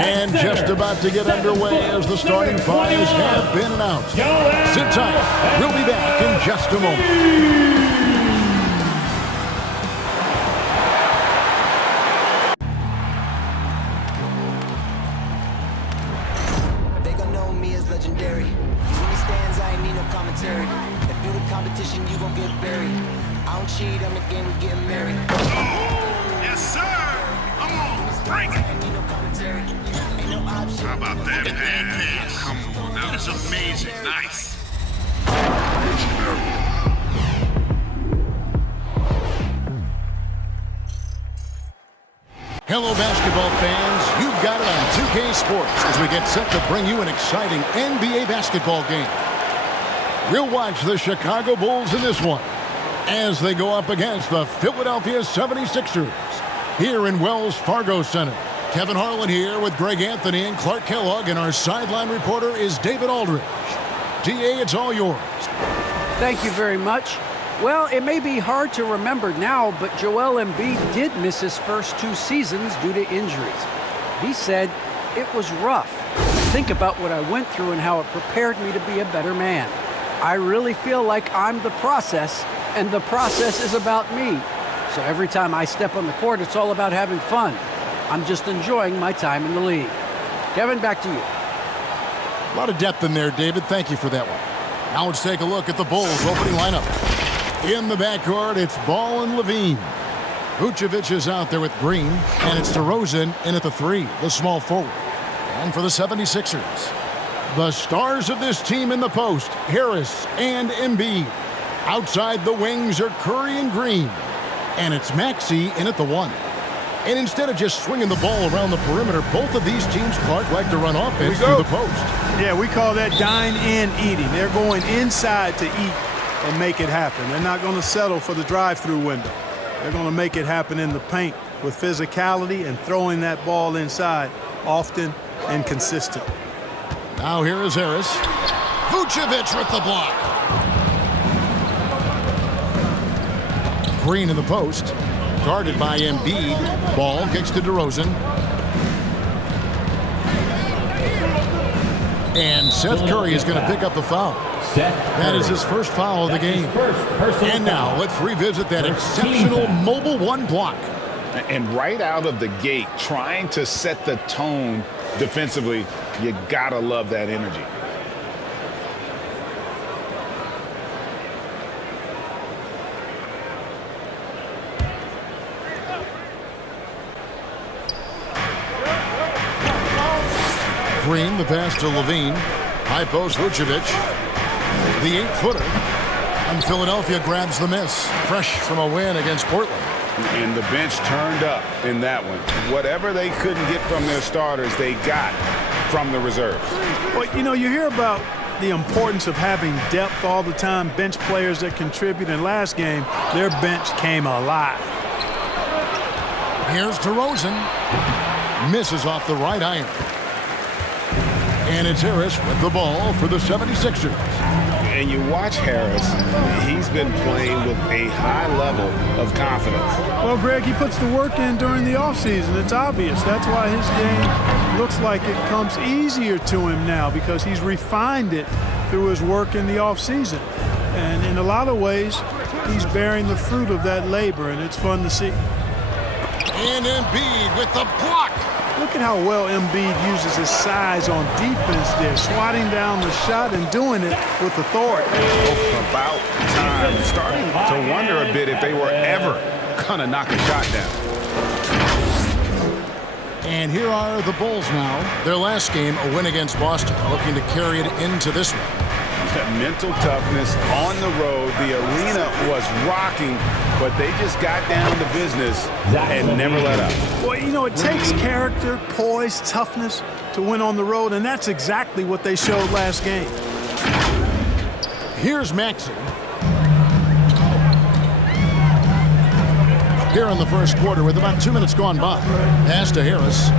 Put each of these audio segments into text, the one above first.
And just about to get underway as the starting fives have been announced. Sit tight. We'll be back in just a moment. Competition, you gon' get buried. I don't cheat on the game, we getting married. Oh, yes, sir. Come on, bring it. How about that pass? Come on, that was amazing. Nice. Hello, basketball fans. You've got it on 2K Sports as we get set to bring you an exciting NBA basketball game. We'll watch the Chicago Bulls in this one as they go up against the Philadelphia 76ers here in Wells Fargo Center. Kevin Harlan here with Greg Anthony and Clark Kellogg, and our sideline reporter is David Aldridge. DA, it's all yours. Thank you very much. Well, it may be hard to remember now, but Joel Embiid did miss his first 2 seasons due to injuries. He said, "It was rough. Think about what I went through and how it prepared me to be a better man. I really feel like I'm the process, and the process is about me. So every time I step on the court, it's all about having fun. I'm just enjoying my time in the league." Kevin, back to you. A lot of depth in there, David. Thank you for that one. Now let's take a look at the Bulls' opening lineup. In the backcourt, it's Ball and Levine. Vucevic is out there with Green, and it's DeRozan in at the 3, the small forward. And for the 76ers, the stars of this team in the post, Harris and Embiid. Outside the wings are Curry and Green. And it's Maxey in at the 1. And instead of just swinging the ball around the perimeter, both of these teams, Clark, like to run offense through the post. Yeah, we call that dine in eating. They're going inside to eat and make it happen. They're not going to settle for the drive-through window. They're going to make it happen in the paint with physicality and throwing that ball inside often and consistent. Now here is Harris. Vucevic with the block. Green in the post. Guarded by Embiid. Ball kicks to DeRozan. And Seth Curry is going to pick up the foul. That is his first foul of the game. And now let's revisit that exceptional mobile 1 block. And right out of the gate, trying to set the tone defensively, you gotta love that energy. Green, the pass to Levine. High post, Vucevic. The 8-footer. And Philadelphia grabs the miss. Fresh from a win against Portland. And the bench turned up in that one. Whatever they couldn't get from their starters, they got from the reserves. Well, you know, you hear about the importance of having depth all the time, bench players that contribute. In last game, their bench came alive. Here's DeRozan. Misses off the right iron. And it's Harris with the ball for the 76ers. And you watch Harris, he's been playing with a high level of confidence. Well, Greg, he puts the work in during the offseason. It's obvious. That's why his game looks like it comes easier to him now, because he's refined it through his work in the offseason. And in a lot of ways, he's bearing the fruit of that labor, and it's fun to see. And Embiid with the block. Look at how well Embiid uses his size on defense there, swatting down the shot and doing it with authority. About time. Starting to wonder a bit if they were ever going to knock a shot down. And here are the Bulls now. Their last game, a win against Boston, looking to carry it into this one. Mental toughness on the road. The arena was rocking, but they just got down to business and never let up. Well, you know, it takes character, poise, toughness to win on the road, and that's exactly what they showed last game. Here's Maxey. Here in the first quarter with about 2 minutes gone by. Pass to Harris.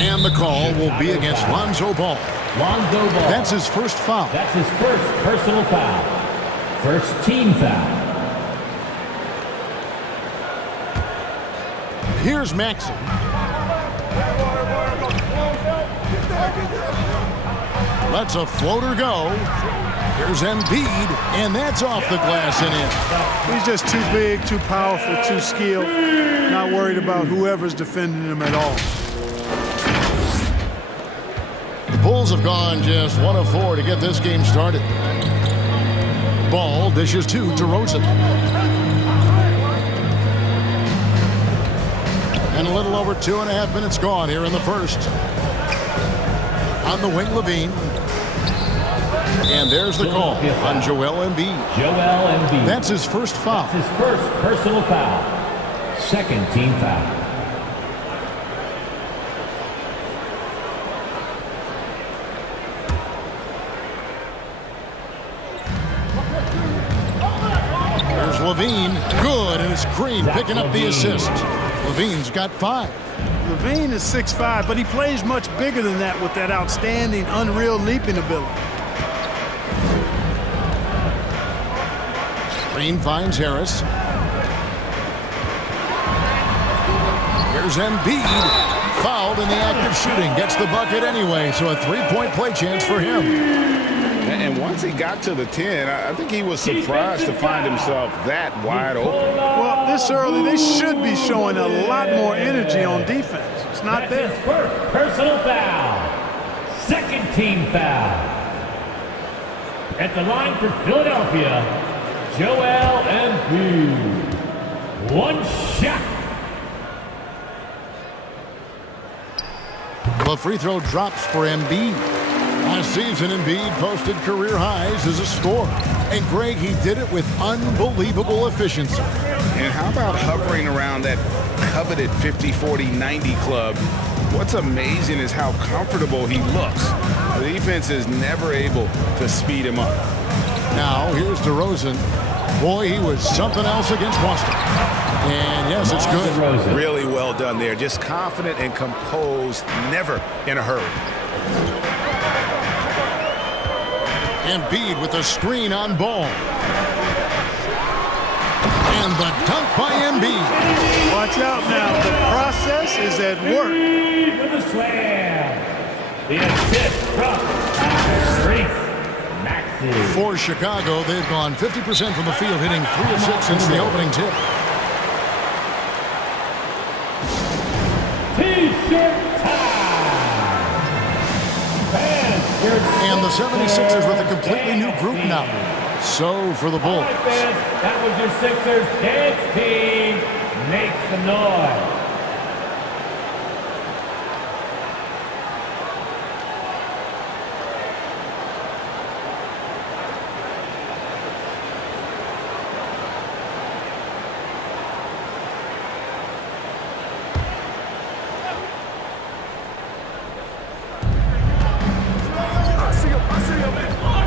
And the call will be against Lonzo Ball. Lonzo Ball. That's his first foul. That's his first personal foul. First team foul. Here's Maxey. Lets a floater go. Here's Embiid, and that's off the glass and in. He's just too big, too powerful, too skilled. Not worried about whoever's defending him at all. The Bulls have gone just 1 of 4 to get this game started. Ball dishes to DeRozan. And a little over 2.5 minutes gone here in the first. On the wing, Levine. And there's the call on Joel Embiid. Joel Embiid. That's his first foul. That's his first personal foul. Second team foul. There's Levine. Good, and it's Green picking up the assist. Levine's got 5. Levine is 6'5", but he plays much bigger than that with that outstanding, unreal leaping ability. Green finds Harris. Here's Embiid. Fouled in the act of shooting. Gets the bucket anyway, so a 3-point play chance for him. And once he got to the 10, I think he was surprised to find himself that wide open. Well, this early, they should be showing a lot more energy on defense. It's not there. That's his first personal foul. Second team foul. At the line for Philadelphia, Joel Embiid. One shot. The free throw drops for Embiid. Last season, Embiid posted career highs as a scorer. And Greg, he did it with unbelievable efficiency. And how about hovering around that coveted 50-40-90 club? What's amazing is how comfortable he looks. The defense is never able to speed him up. Now, here's DeRozan. Boy, he was something else against Boston. And yes, it's good. Really well done there. Just confident and composed, never in a hurry. Embiid with a screen on Ball. And the dunk by Embiid. Watch out now. The process is at work. Embiid with a slam. The assist from Maxey. For Chicago, they've gone 50% from the field, hitting 3 of 6 since the opening tip. T-shirt time. And the 76ers with a completely new group now. So for the Bulls. That was your Sixers dance team. Make some noise.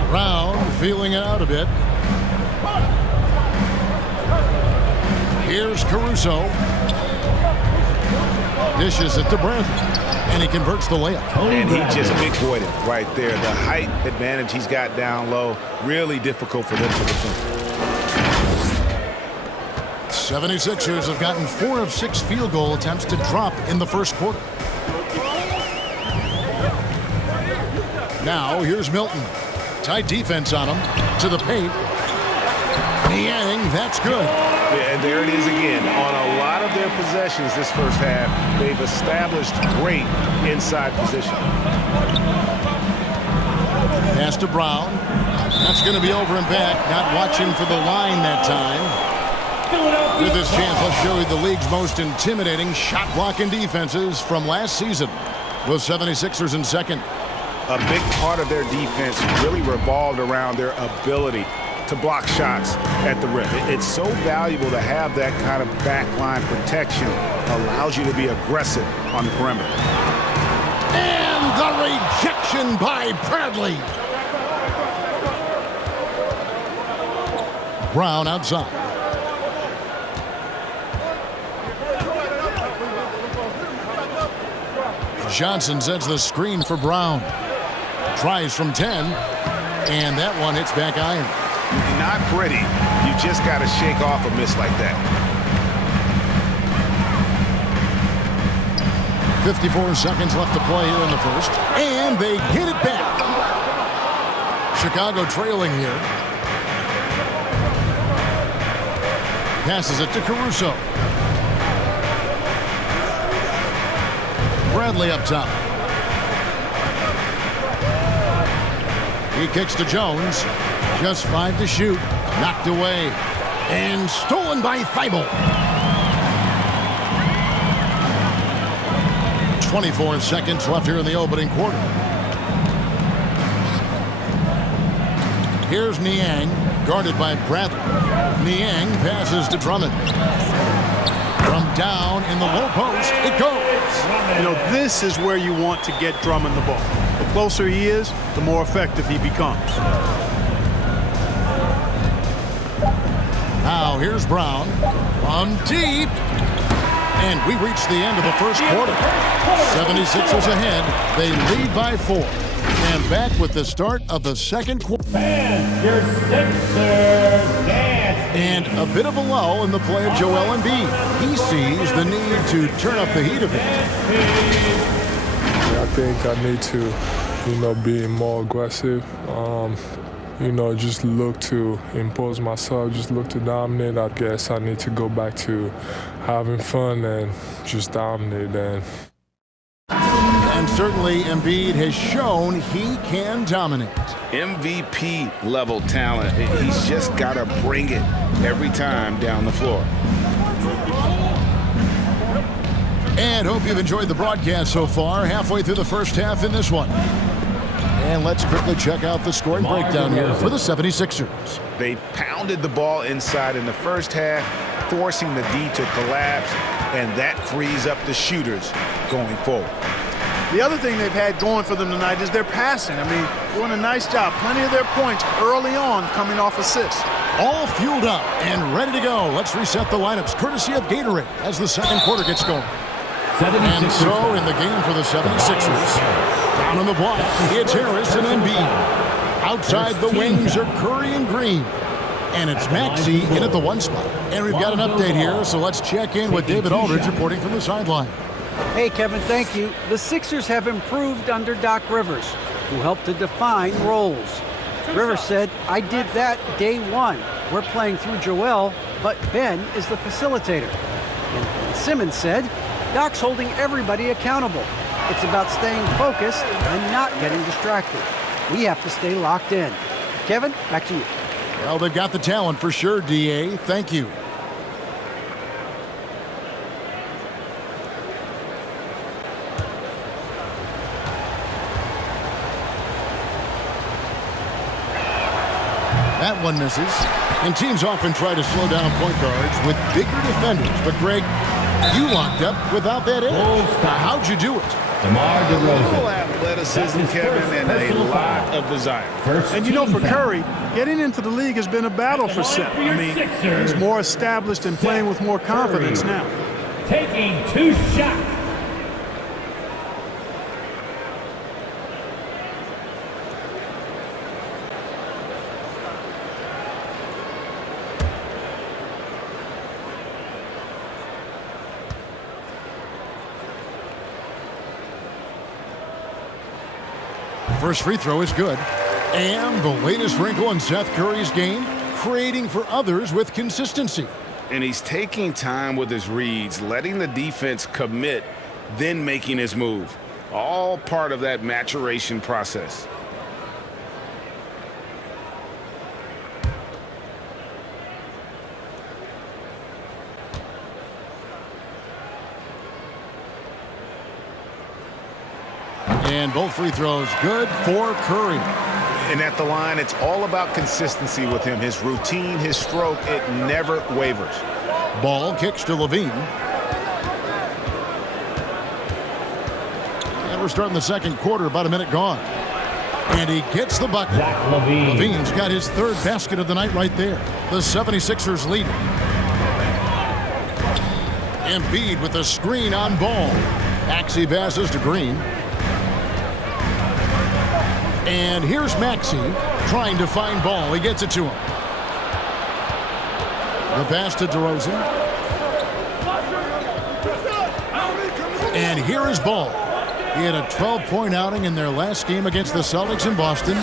Brown feeling it out a bit. Here's Caruso. Dishes it to Bradley. And he converts the layup. And he just big-boyed it right there. The height advantage he's got down low, really difficult for them to defend. 76ers have gotten 4 of 6 field goal attempts to drop in the first quarter. Now, here's Milton. Tight defense on him. To the paint. Niang, that's good. Yeah, and there it is again. On a lot of their possessions this first half, they've established great inside position. Pass to Brown. That's going to be over and back. Not watching for the line that time. With this chance, I'll show you the league's most intimidating shot-blocking defenses from last season. The 76ers in second. A big part of their defense really revolved around their ability to block shots at the rim. It's so valuable to have that kind of backline protection. Allows you to be aggressive on the perimeter. And the rejection by Bradley. Brown outside. Johnson sets the screen for Brown. Tries from 10, and that one hits back iron. Not pretty. You just got to shake off a miss like that. 54 seconds left to play here in the first. And they get it back. Chicago trailing here. Passes it to Caruso. Bradley up top. He kicks to Jones. Just 5 to shoot. Knocked away. And stolen by Thibault. 24 seconds left here in the opening quarter. Here's Niang, guarded by Bradley. Niang passes to Drummond. From down in the low post, it goes. You know, this is where you want to get Drummond the ball. The closer he is, the more effective he becomes. Now here's Brown from deep. And we reach the end of the first quarter. 76ers ahead. They lead by 4. And back with the start of the second quarter. And your Sixers dance. And a bit of a lull in the play of Joel Embiid. He sees the need to turn up the heat a bit. I think I need to, be more aggressive. Just look to impose myself, just look to dominate. I guess I need to go back to having fun and just dominate. And certainly Embiid has shown he can dominate. MVP level talent. He's just got to bring it every time down the floor. And hope you've enjoyed the broadcast so far. Halfway through the first half in this one. And let's quickly check out the scoring breakdown here for the 76ers. They pounded the ball inside in the first half, forcing the D to collapse, and that frees up the shooters going forward. The other thing they've had going for them tonight is their passing. Doing a nice job. Plenty of their points early on coming off assists. All fueled up and ready to go. Let's reset the lineups courtesy of Gatorade as the second quarter gets going. And so in the game for the 76ers, down on the block, it's Harris and Embiid. Outside the wings are Curry and Green. And it's Maxey in at the 1 spot. And we've got an update here, so let's check in with David Aldridge reporting from the sideline. Hey, Kevin, thank you. The Sixers have improved under Doc Rivers, who helped to define roles. Rivers said, "I did that day one. We're playing through Joel, but Ben is the facilitator." And Ben Simmons said, "Doc's holding everybody accountable. It's about staying focused and not getting distracted. We have to stay locked in." Kevin, back to you. Well, they've got the talent for sure, D.A. Thank you. That one misses. And teams often try to slow down point guards with bigger defenders. But, Greg, you locked up without that edge. How'd you do it? DeMar A little DeRozan. athleticism, Kevin, and a lot of desire. And for Curry, getting into the league has been a battle for Seth. He's more established and playing with more confidence now. Taking 2 shots. First free throw is good. And the latest wrinkle in Seth Curry's game, creating for others with consistency. And he's taking time with his reads, letting the defense commit, then making his move. All part of that maturation process. And both free throws good for Curry. And at the line, it's all about consistency with him. His routine, his stroke, it never wavers. Ball kicks to Levine. And we're starting the second quarter, about a minute gone. And he gets the bucket. Zach LaVine. Levine's got his third basket of the night right there. The 76ers lead. Embiid with a screen on Ball. Maxey passes to Green. And here's Maxey trying to find Ball. He gets it to him. The pass to DeRozan. And here is Ball. He had a 12-point outing in their last game against the Celtics in Boston.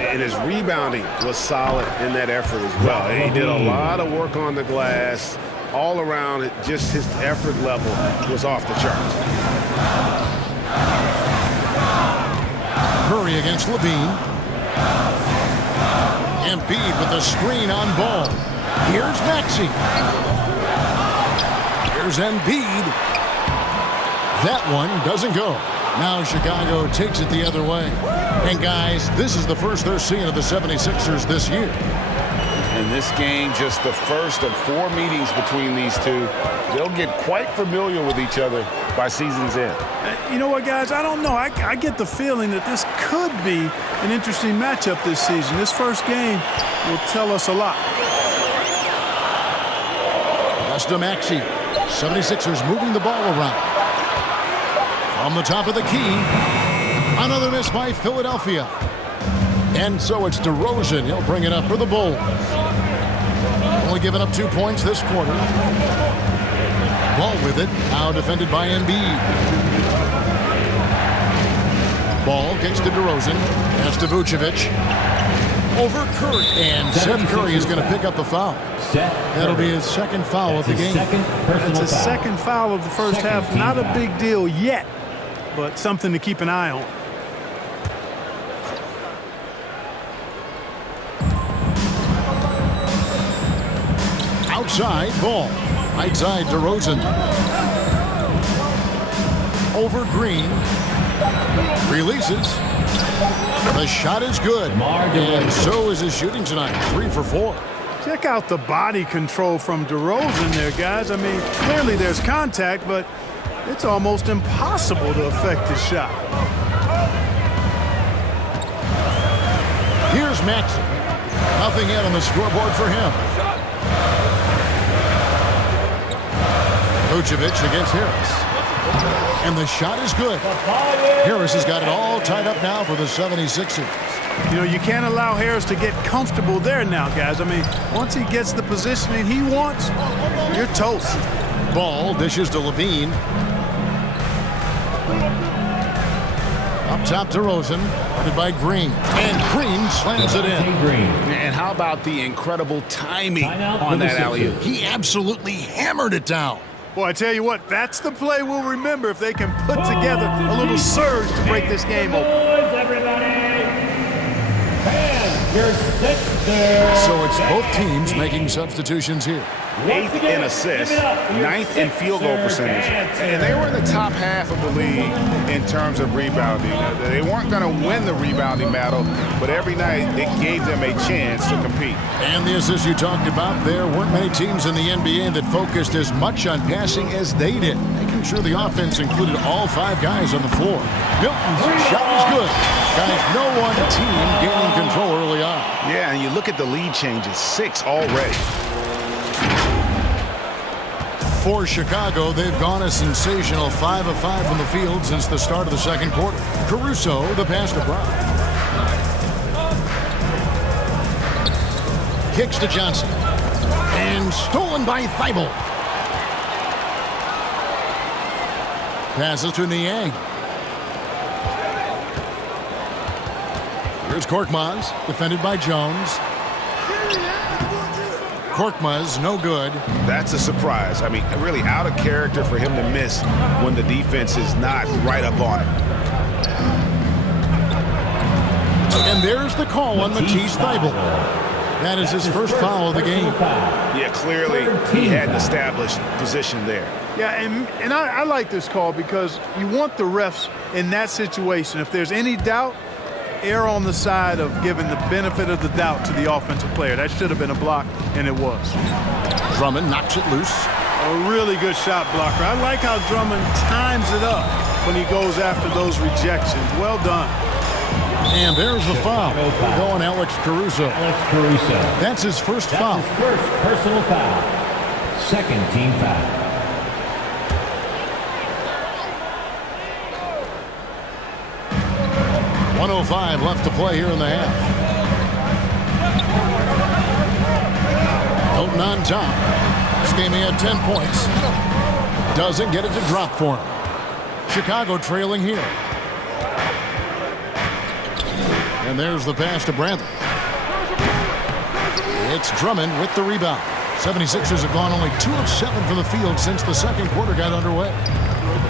And his rebounding was solid in that effort as well. He did a lot of work on the glass. All around, just his effort level was off the charts. Curry against Levine. Embiid with the screen on Ball. Here's Maxey. Here's Embiid. That one doesn't go. Now Chicago takes it the other way. And guys, this is the first they're seeing of the 76ers this year. And this game, just the first of 4 meetings between these two. They'll get quite familiar with each other by season's end. You know what, guys? I don't know. I get the feeling that this could be an interesting matchup this season. This first game will tell us a lot. Pass to Maxey. 76ers moving the ball around. From the top of the key, another miss by Philadelphia. And so it's DeRozan. He'll bring it up for the Bulls. Only giving up 2 points this quarter. Ball with it. Now defended by Embiid. Ball kicks to DeRozan. Pass to Vucevic. Over Curry. And Seth Curry is going to pick up the foul. That'll be his second foul of the game. It's his second foul of the first half. Not a big deal yet, but something to keep an eye on. Outside, Ball. Right side, DeRozan. Over Green. Releases. The shot is good. And so is his shooting tonight. 3 for 4. Check out the body control from DeRozan there, guys. I mean, clearly there's contact, but it's almost impossible to affect his shot. Here's Maxey. Nothing yet on the scoreboard for him. Vucevic against Harris. And the shot is good. Harris has got it all tied up now for the 76ers. You know, you can't allow Harris to get comfortable there now, guys. I mean, once he gets the positioning he wants, you're toast. Ball dishes to Levine. Up top to DeRozan, guarded by Green. And Green slams it in. And how about the incredible timing on that alley-oop? He absolutely hammered it down. Boy, I tell you what, that's the play we'll remember if they can put together a little surge to break this game open. So it's both teams making substitutions here. 8th in assists, 9th in field goal percentage. And they were in the top half of the league in terms of rebounding. They weren't going to win the rebounding battle, but every night it gave them a chance to compete. And the assists you talked about, there weren't many teams in the NBA that focused as much on passing as they did, making sure the offense included all 5 guys on the floor. Milton's shot is good. Guys, no one team gaining control early on. Yeah, and you look at the lead changes, 6 already. For Chicago, they've gone a sensational 5 of 5 from the field since the start of the second quarter. Caruso, the pass to Brown. Kicks to Johnson. And stolen by Thibault. Passes to Niang. Here's Korkmaz, defended by Jones. Korkmaz, no good. That's a surprise. I mean, really out of character for him to miss when the defense is not right up on him. And there's the call on Matisse Thybulle. That is his first foul of the game. Yeah, clearly he had an established position there. Yeah, and I like this call because you want the refs in that situation. If there's any doubt, err on the side of giving the benefit of the doubt to the offensive player. That should have been a block, and it was. Drummond knocks it loose. A really good shot blocker. I like how Drummond times it up when he goes after those rejections. Well done. And there's the foul. Going Alex Caruso. That's his first foul. His first personal foul. Second team foul. .105 left to play here in the half. Hilton on top. This game he had 10 points. Doesn't get it to drop for him. Chicago trailing here. And there's the pass to Bradley. It's Drummond with the rebound. 76ers have gone only 2 of 7 from the field since the second quarter got underway.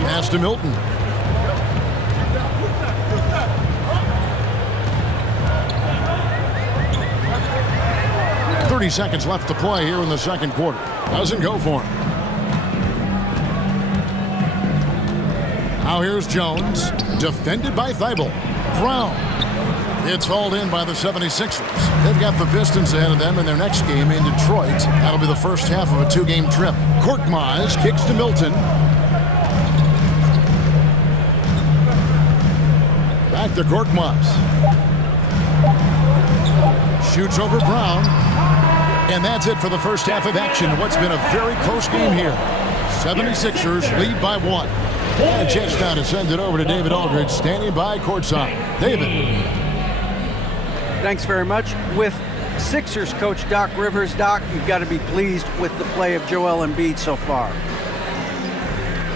Pass to Milton. Seconds left to play here in the second quarter. Doesn't go for him. Now here's Jones, defended by Thibault. Brown. It's hauled in by the 76ers. They've got the Pistons ahead of them in their next game in Detroit. That'll be the first half of a 2-game trip. Korkmaz kicks to Milton. Back to Korkmaz. Shoots over Brown. And that's it for the first half of action. What's been a very close game here. 76ers lead by 1. And a chance now to send it over to David Aldridge, standing by courtside. David. Thanks very much. With Sixers coach Doc Rivers, Doc, you've got to be pleased with the play of Joel Embiid so far.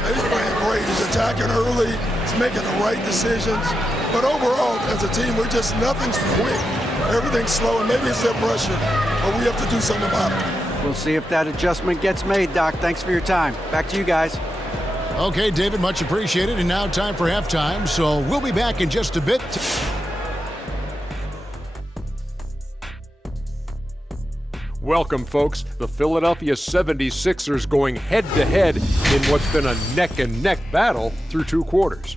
He's playing great. He's attacking early. He's making the right decisions. But overall, as a team, nothing's quick. Everything's slow, and maybe it's their pressure, but we have to do something about it. We'll see if that adjustment gets made, Doc. Thanks for your time. Back to you guys. Okay, David, much appreciated. And now time for halftime, so we'll be back in just a bit. Welcome, folks. The Philadelphia 76ers going head-to-head in what's been a neck-and-neck battle through 2 quarters.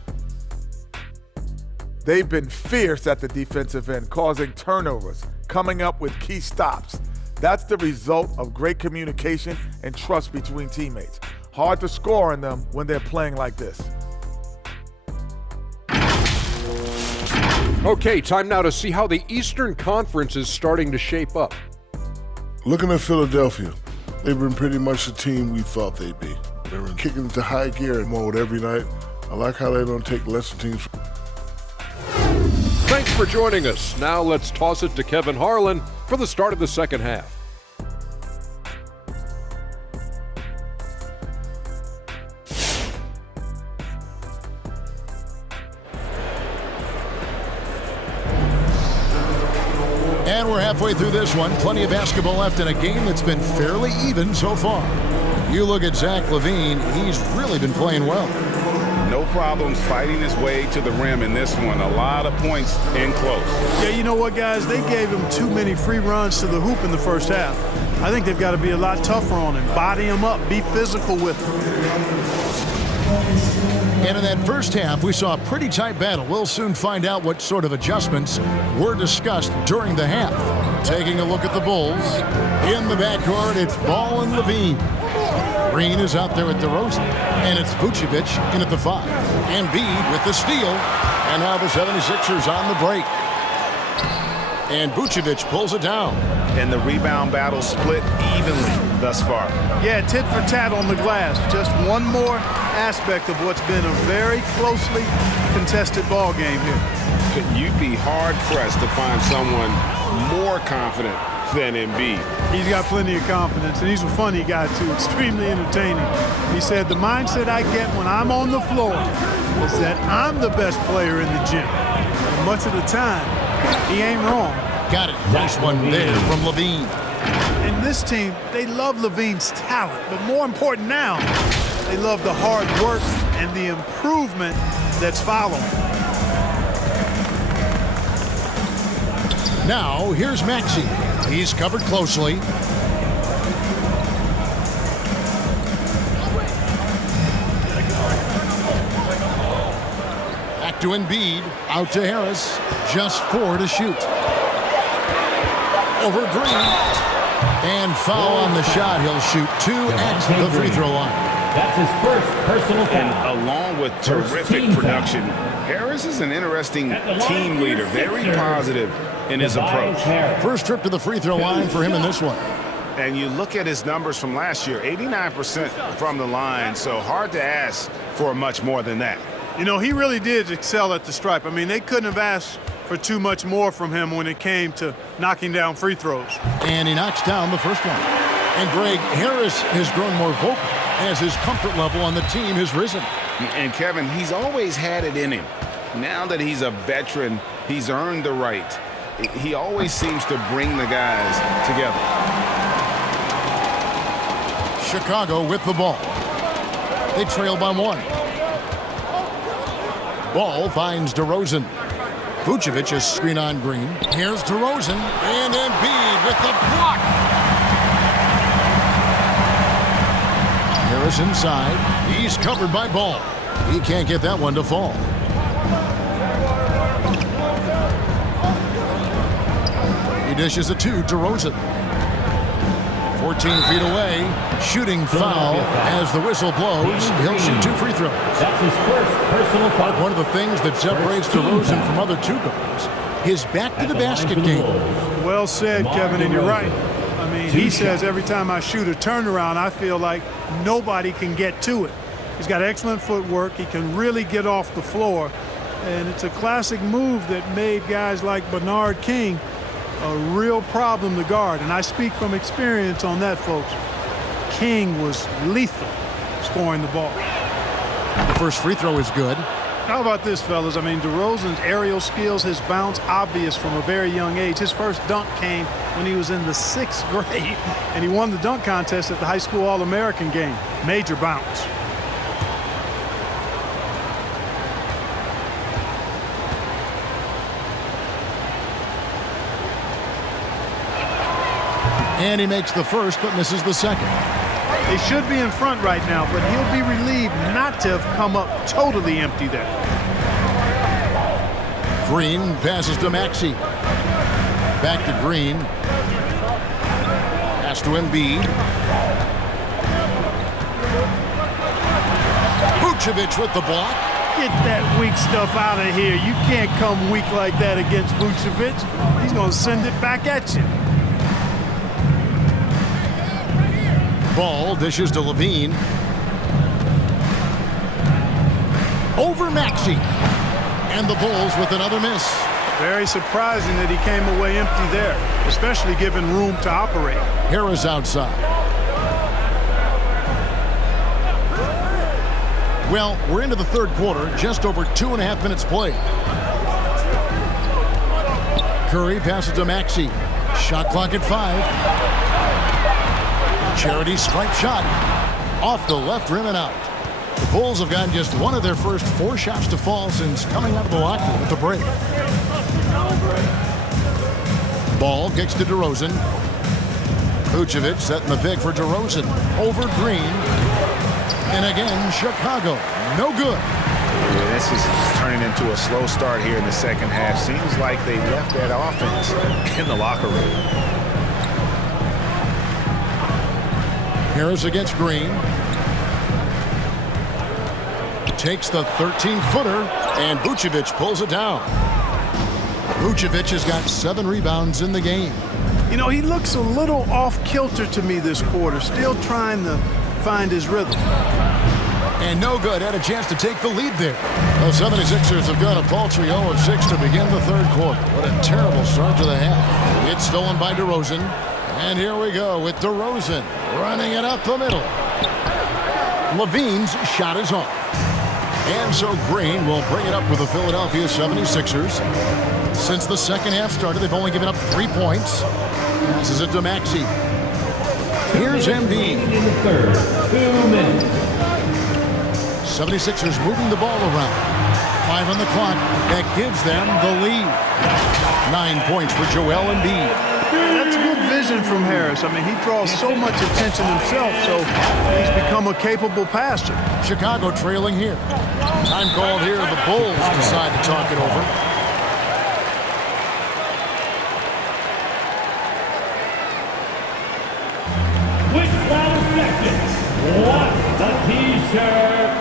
They've been fierce at the defensive end, causing turnovers, coming up with key stops. That's the result of great communication and trust between teammates. Hard to score on them when they're playing like this. Okay, time now to see how the Eastern Conference is starting to shape up. Looking at Philadelphia, they've been pretty much the team we thought they'd be. They've been kicking into high gear mode every night. I like how they don't take lesser teams. Thanks for joining us. Now let's toss it to Kevin Harlan for the start of the second half. And we're halfway through this one. Plenty of basketball left in a game that's been fairly even so far. You look at Zach LaVine, he's really been playing well. No problems fighting his way to the rim in this one. A lot of points in close. Yeah, you know what, guys? They gave him too many free runs to the hoop in the first half. I think they've got to be a lot tougher on him. Body him up. Be physical with him. And in that first half, we saw a pretty tight battle. We'll soon find out what sort of adjustments were discussed during the half. Taking a look at the Bulls. In the backcourt, it's Ball and Levine. Green is out there at DeRozan. And it's Vucevic in at the 5. Embiid with the steal. And now the 76ers on the break. And Vucevic pulls it down. And the rebound battle split evenly thus far. Yeah, tit for tat on the glass. Just one more aspect of what's been a very closely contested ball game here. You'd be hard-pressed to find someone more confident than Embiid. He's got plenty of confidence, and he's a funny guy, too. Extremely entertaining. He said, the mindset I get when I'm on the floor is that I'm the best player in the gym. And much of the time, he ain't wrong. Got it. Nice one there from Levine. And this team, they love Levine's talent, but more important now, they love the hard work and the improvement that's following. Now, here's Maxey. He's covered closely. Back to Embiid. Out to Harris. Just 4 to shoot. Over Green. And foul on the shot. He'll shoot 2 at the free throw line. That's his first personal foul. And along with terrific production, Harris is an interesting team leader. Very positive in his approach. First trip to the free throw line for him in this one. And you look at his numbers from last year, 89% from the line, so hard to ask for much more than that. You know, he really did excel at the stripe. I mean, they couldn't have asked for too much more from him when it came to knocking down free throws. And he knocks down the first one. And Greg, Harris has grown more vocal as his comfort level on the team has risen. And Kevin, he's always had it in him. Now that he's a veteran, he's earned the right. He always seems to bring the guys together. Chicago with the ball. They trail by 1. Ball finds DeRozan. Vucevic is screen on Green. Here's DeRozan. And Embiid with the block. Harris inside. He's covered by Ball. He can't get that one to fall. He dishes it to DeRozan. 14 feet away. Shooting foul as the whistle blows. He'll shoot 2 free throws. That's his first personal foul. One of the things that separates DeRozan from other two guards, his back-to-the-basket game. Well said, Kevin, and you're right. I mean, he says every time I shoot a turnaround, I feel like nobody can get to it. He's got excellent footwork. He can really get off the floor. And it's a classic move that made guys like Bernard King a real problem to guard. And I speak from experience on that, folks. King was lethal scoring the ball. The first free throw is good. How about this, fellas? I mean, DeRozan's aerial skills, his bounce, obvious from a very young age. His first dunk came when he was in the 6th grade, and he won the dunk contest at the high school All-American game. Major bounce. And he makes the first, but misses the second. They should be in front right now, but he'll be relieved not to have come up totally empty there. Green passes to Maxey. Back to Green. Pass to Embiid. Vucevic with the block. Get that weak stuff out of here. You can't come weak like that against Vucevic. He's going to send it back at you. Ball dishes to Levine. Over Maxey. And the Bulls with another miss. Very surprising that he came away empty there, especially given room to operate. Harris outside. Well, we're into the third quarter, just over 2.5 minutes played. Curry passes to Maxey. Shot clock at 5. Charity stripe shot off the left rim and out. The Bulls have gotten just one of their first 4 shots to fall since coming out of the locker room at the break. Ball kicks to DeRozan. Vucevic setting the pick for DeRozan. Over Green. And again, Chicago. No good. Yeah, this is turning into a slow start here in the second half. Seems like they left that offense in the locker room. Harris against Green. Takes the 13-footer, and Vucevic pulls it down. Vucevic has got 7 rebounds in the game. You know, he looks a little off-kilter to me this quarter, still trying to find his rhythm. And no good. Had a chance to take the lead there. The 76ers have got a paltry 0-6 to begin the third quarter. What a terrible start to the half. It's stolen by DeRozan. And here we go with DeRozan running it up the middle. Levine's shot is off. And so Green will bring it up for the Philadelphia 76ers. Since the second half started, they've only given up 3 points. Passes it to Maxey. Here's Embiid. In the third, 2 minutes. 76ers moving the ball around. 5 on the clock. That gives them the lead. 9 points for Joel Embiid. That's good vision from Harris. I mean, he draws so much attention himself, so he's become a capable passer. Chicago trailing here. Time called here. The Bulls decide to talk it over. Which round section? What the T-shirt?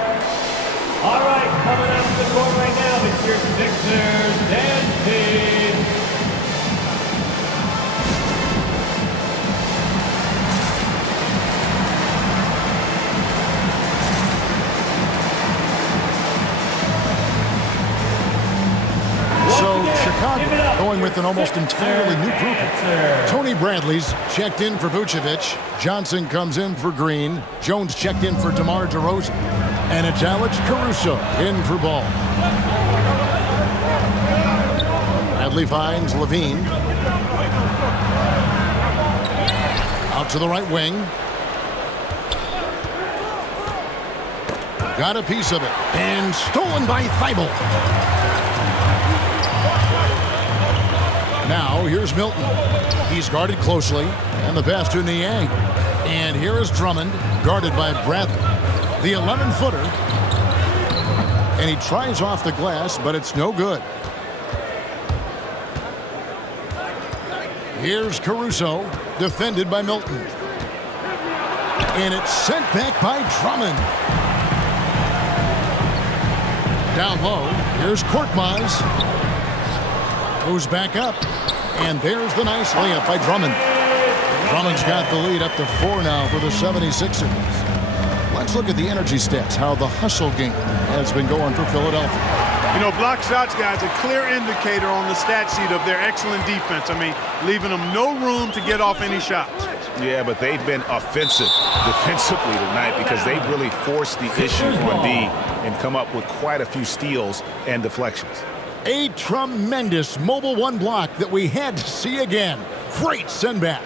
All right, coming out to the court right now, it's your Sixers dancing. So Chicago going with an almost entirely new group. Tony Bradley's checked in for Vucevic. Johnson comes in for Green. Jones checked in for DeMar DeRozan. And it's Alex Caruso in for ball. Bradley finds Levine. Out to the right wing. Got a piece of it. And stolen by Thibault. Now, here's Milton. He's guarded closely. And the pass to Niang. And here is Drummond, guarded by Bradley. The 11-footer. And he tries off the glass, but it's no good. Here's Caruso, defended by Milton. And it's sent back by Drummond. Down low, here's Korkmaz. Goes back up. And there's the nice layup by Drummond. Drummond's got the lead up to 4 now for the 76ers. Let's look at the energy stats, how the hustle game has been going for Philadelphia. You know, block shots, guys, a clear indicator on the stat sheet of their excellent defense. I mean, leaving them no room to get off any shots. Yeah, but they've been offensive defensively tonight because they've really forced the issue on D and come up with quite a few steals and deflections. A tremendous mobile one block that we had to see again. Great send back.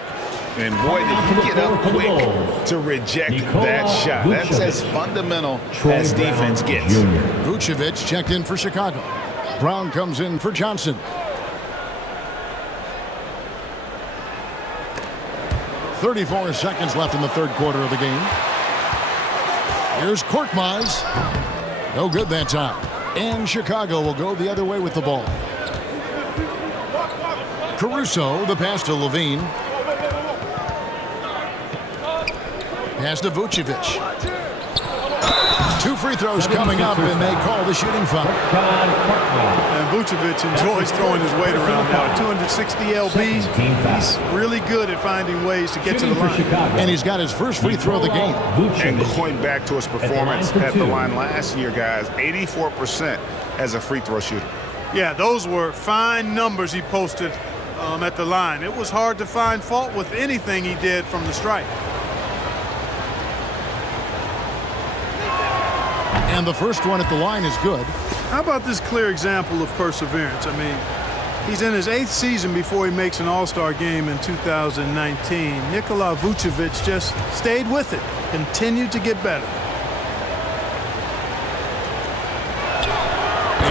And boy, did he get up quick to reject that shot. That's as fundamental as defense gets. Vucevic checked in for Chicago. Brown comes in for Johnson. .34 seconds left in the third quarter of the game. Here's Korkmaz. No good that time. And Chicago will go the other way with the ball. Caruso, the pass to Levine. Pass to Vucevic. 2 free throws coming up, and they call the shooting foul. And Vucevic enjoys throwing his weight around now. 260 lbs. He's really good at finding ways to get to the line. And he's got his first free throw of the game. And going back to his performance at the line last year, guys, 84% as a free throw shooter. Yeah, those were fine numbers he posted at the line. It was hard to find fault with anything he did from the stripe. And the first one at the line is good. How about this clear example of perseverance? I mean, he's in his 8th season before he makes an All-Star game in 2019. Nikola Vucevic just stayed with it, continued to get better.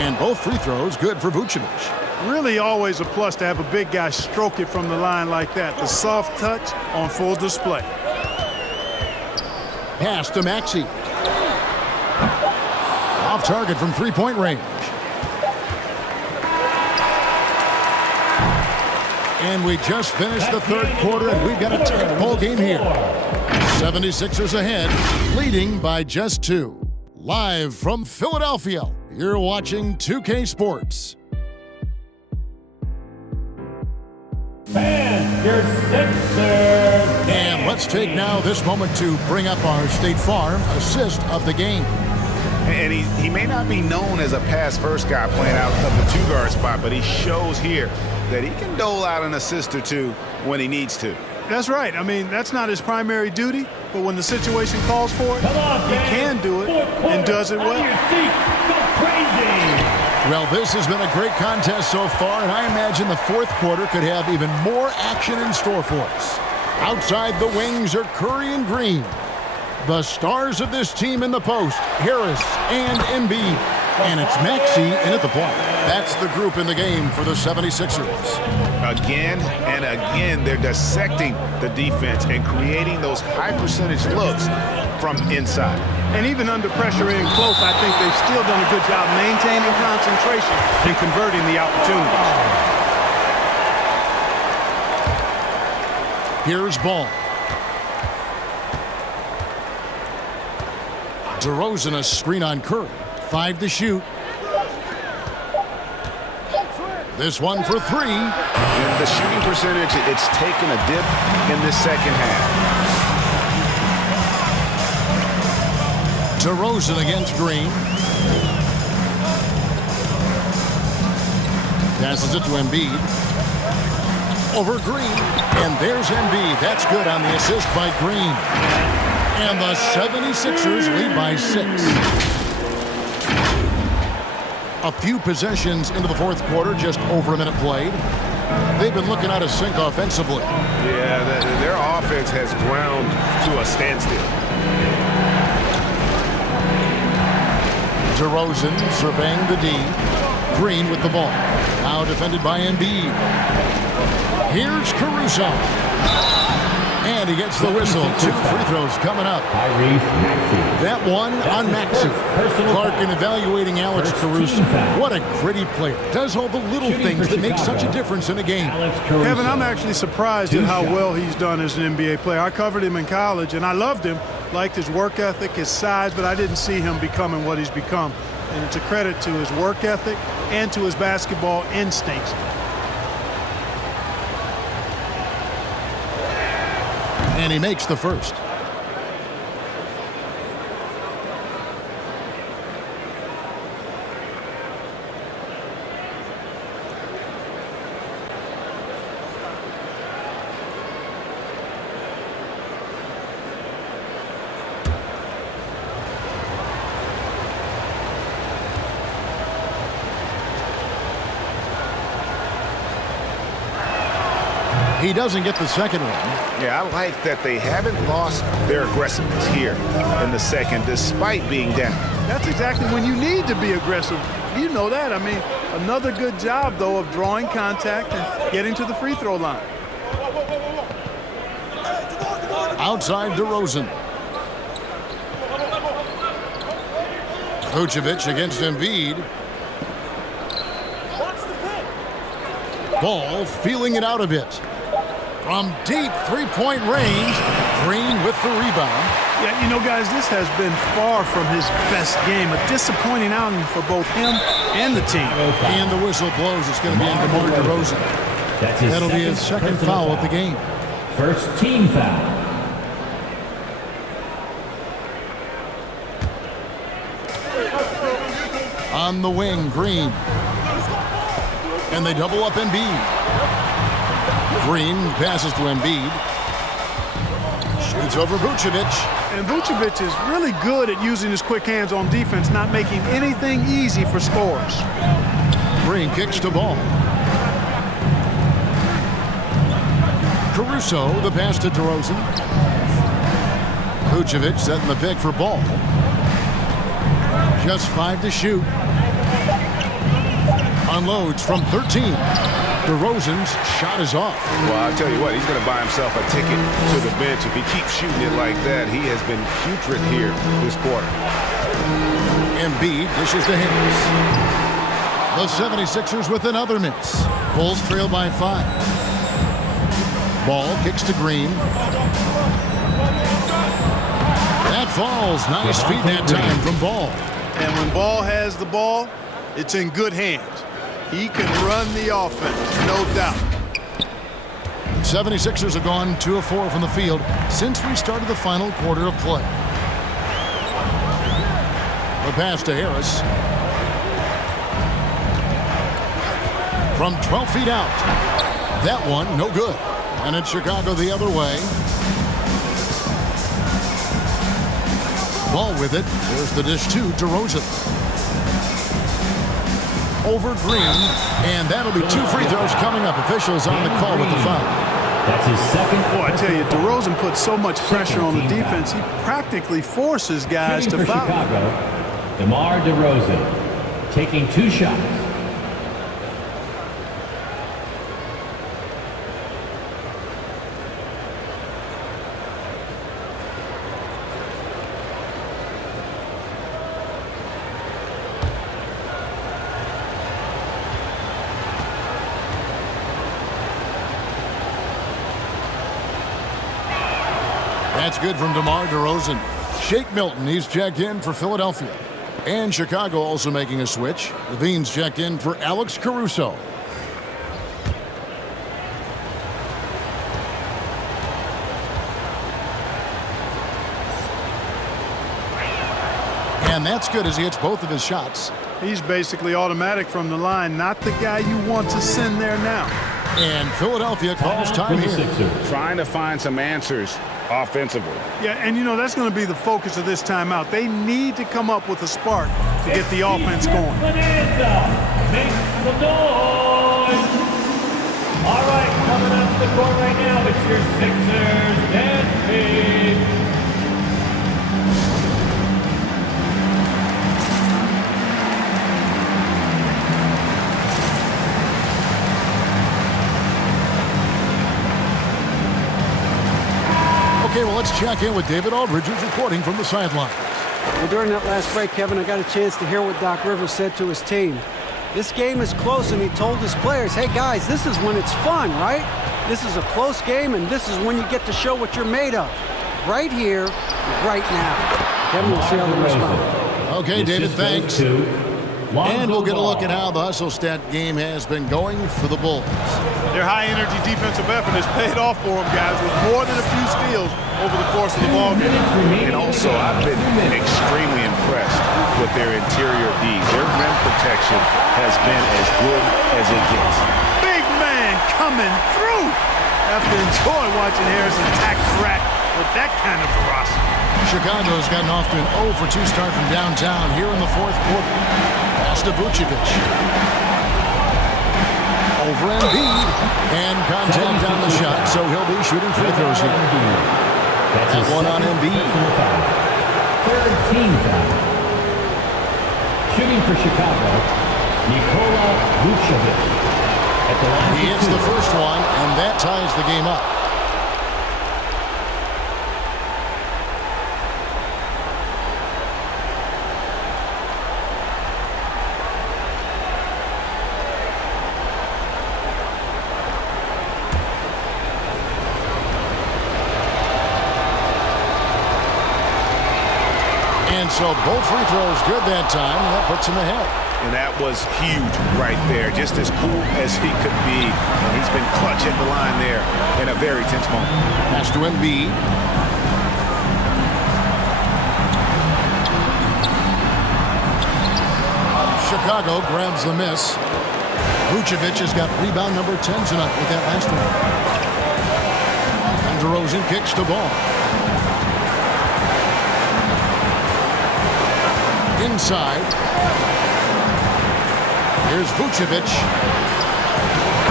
And both free throws good for Vucevic. Really always a plus to have a big guy stroke it from the line like that. The soft touch on full display. Pass to Maxey. Off target from three-point range. And we just finished the third quarter, and we've got a tight-ball game here. 76ers ahead, leading by just 2. Live from Philadelphia, you're watching 2K Sports. And let's take now this moment to bring up our State Farm assist of the game. And he may not be known as a pass-first guy playing out of the 2-guard spot, but he shows here that he can dole out an assist or two when he needs to. That's right. I mean, that's not his primary duty, but when the situation calls for it, he can do it and does it well. Well, this has been a great contest so far, and I imagine the fourth quarter could have even more action in store for us. Outside the wings are Curry and Green. The stars of this team in the post, Harris and Embiid. And it's Maxey in at the point. That's the group in the game for the 76ers. Again and again, they're dissecting the defense and creating those high-percentage looks from inside. And even under pressure in close, I think they've still done a good job maintaining concentration and converting the opportunities. Here's Ball. DeRozan a screen on Curry. 5 to shoot. This one for 3. And the shooting percentage, it's taken a dip in this second half. DeRozan against Green. Passes it to Embiid. Over Green. And there's Embiid. That's good on the assist by Green. And the 76ers lead by 6. A few possessions into the fourth quarter, just over a minute played. They've been looking out of sync offensively. Yeah, their offense has ground to a standstill. DeRozan surveying the D. Green with the ball. Now defended by Embiid. Here's Caruso. And he gets the whistle. 2 free throws coming up. That one on Maxey. Clark in evaluating Alex Caruso. What a gritty player. Does all the little things that make such a difference in a game. Kevin, I'm actually surprised at how well he's done as an NBA player. I covered him in college, and I loved him. Liked his work ethic, his size, but I didn't see him becoming what he's become. And it's a credit to his work ethic and to his basketball instincts. And he makes the first. He doesn't get the second one. Yeah, I like that they haven't lost their aggressiveness here in the second, despite being down. That's exactly when you need to be aggressive. You know that. I mean, another good job, though, of drawing contact and getting to the free throw line. Outside DeRozan. Vucevic against Embiid. Ball feeling it out a bit. From deep three-point range, Green with the rebound. Yeah, you know, guys, this has been far from his best game. A disappointing outing for both him and the team. And the whistle blows. It's going to be on DeMar DeRozan. That'll be his second foul of the game. First team foul. On the wing, Green. And they double up Embiid. Green passes to Embiid. Shoots over Vucevic. And Vucevic is really good at using his quick hands on defense, not making anything easy for scorers. Green kicks to ball. Caruso, the pass to DeRozan. Vucevic setting the pick for Ball. Just 5 to shoot. Unloads from 13. DeRozan's shot is off. Well, I'll tell you what, he's going to buy himself a ticket to the bench. If he keeps shooting it like that, he has been putrid here this quarter. Embiid dishes to Harris. The 76ers with another miss. Bulls trail by 5. Ball kicks to Green. That falls. Nice feed that time from Ball. And when Ball has the ball, it's in good hands. He can run the offense, no doubt. 76ers have gone 2 of 4 from the field since we started the final quarter of play. The pass to Harris. From 12 feet out. That one, no good. And it's Chicago the other way. Ball with it. There's the dish to DeRozan. Over Green, and that'll be 2 free throws coming up. Officials on the call with the foul. That's his second. Boy, I tell you, DeRozan puts so much pressure on the defense, he practically forces guys to foul. Chicago, DeMar DeRozan taking 2 shots. That's good from DeMar DeRozan. Shake Milton, he's checked in for Philadelphia. And Chicago also making a switch. Levine's checked in for Alex Caruso. And that's good as he hits both of his shots. He's basically automatic from the line, not the guy you want to send there now. And Philadelphia calls time here. Trying to find some answers offensively. Yeah, and you know, that's going to be the focus of this timeout. They need to come up with a spark to get the offense going. Make some noise. All right, coming up to the court right now, it's your Sixers, Dan Reed. Okay, well, let's check in with David Aldridge, who's reporting from the sideline. Well, during that last break, Kevin, I got a chance to hear what Doc Rivers said to his team. This game is close, and he told his players, hey, guys, this is when it's fun, right? This is a close game, and this is when you get to show what you're made of. Right here, right now. Kevin, we'll see how they respond. Okay, David, thanks. And we'll get a look at how the hustle stat game has been going for the Bulls. Their high-energy defensive effort has paid off for them, guys, with more than a few steals over the course of the ball game. And also, I've been extremely impressed with their interior D. Their rim protection has been as good as it gets. Big man coming through. Have to enjoy watching Harrison attack the rack with that kind of ferocity. Chicago's gotten off to an 0 for 2 start from downtown here in the fourth quarter. Pass to Vucevic. Over Embiid. And contact on the shot, so he'll be shooting free throws here. That one on Embiid. Third team foul. Shooting for Chicago, Nikola Vucevic. He hits the first one, and that ties the game up. And so both free throws good that time, and that puts him ahead. And that was huge right there, just as cool as he could be. And he's been clutch at the line there in a very tense moment. Pass to Embiid. Chicago grabs the miss. Vucevic has got rebound number 10 tonight with that last one. And DeRozan kicks the ball. Inside. Here's Vucevic.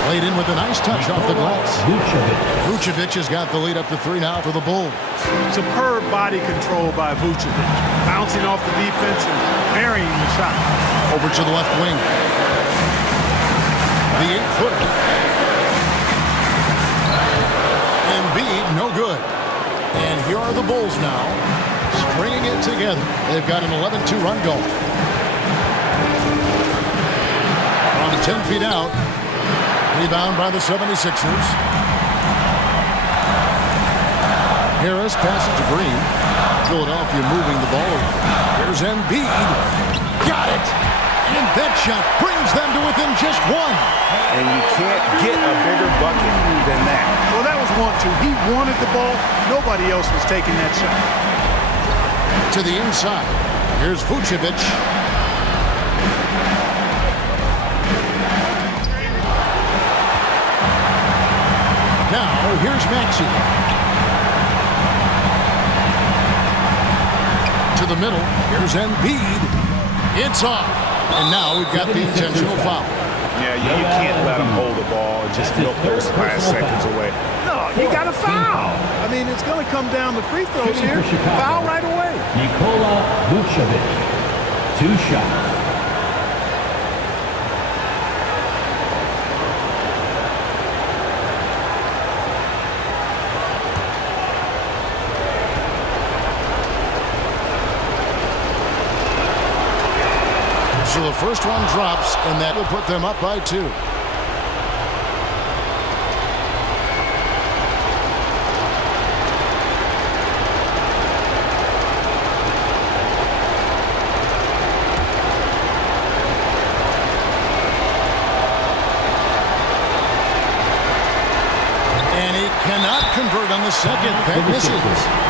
Played in with a nice touch off the glass. Vucevic has got the lead up to 3 now for the Bulls. Superb body control by Vucevic. Bouncing off the defense and burying the shot. Over to the left wing. The 8-footer. Embiid, no good. And here are the Bulls now, stringing it together. They've got an 11-2 run going. From 10 feet out. Rebound by the 76ers. Harris passes to Green. Philadelphia moving the ball. Here's Embiid. Got it! And that shot brings them to within just 1. And you can't get a bigger bucket than that. Well, that was 1-2. He wanted the ball. Nobody else was taking that shot. To the inside. Here's Vucevic. Now, here's Maxey. To the middle. Here's Embiid. It's off. And now we've got the intentional foul. Yeah, you can't let him hold the ball and just milk those last seconds away. No, you got to foul. I mean, it's going to come down to free throws here. Foul right away. Nikola Vucevic. 2 shots. So the first one drops, and that will put them up by 2. And he cannot convert on the second. That misses.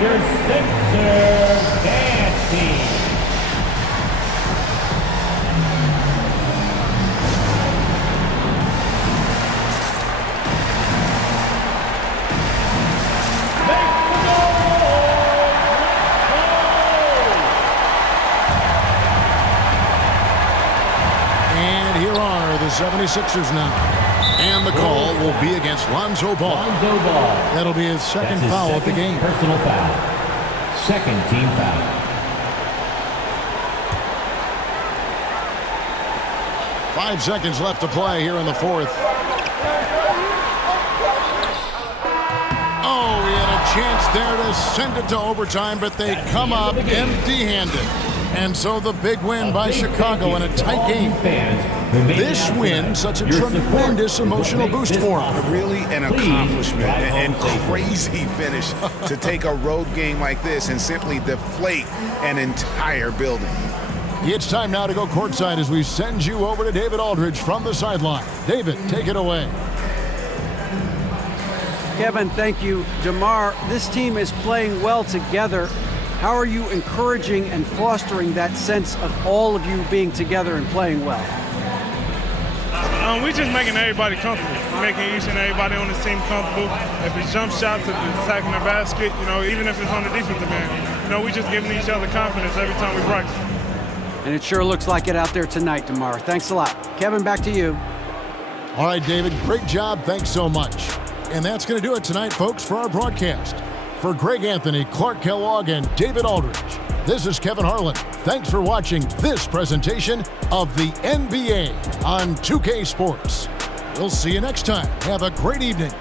your Sixers dance team. And here are the 76ers now. And the call will be against Lonzo Ball. Lonzo Ball. That'll be his second That's his foul of the second game. Personal foul. Second team foul. Five seconds left to play here in the fourth. Oh, he had a chance there to send it to overtime, but they come up empty-handed. And so the big win by Chicago in a tight game. This win, such a tremendous emotional boost for them. Really an accomplishment and crazy finish to take a road game like this and simply deflate an entire building. It's time now to go courtside as we send you over to David Aldridge from the sideline. David, take it away. Kevin, thank you. DeMar, this team is playing well together. How are you encouraging and fostering that sense of all of you being together and playing well? We're just making everybody comfortable, making each and everybody on the team comfortable. If it's jump shots, if it's attacking the basket, even if it's on the defensive end, we're just giving each other confidence every time we practice. And it sure looks like it out there tonight, DeMar. Thanks a lot. Kevin, back to you. All right, David, great job. Thanks so much. And that's going to do it tonight, folks, for our broadcast. For Greg Anthony, Clark Kellogg, and David Aldridge, this is Kevin Harlan. Thanks for watching this presentation of the NBA on 2K Sports. We'll see you next time. Have a great evening.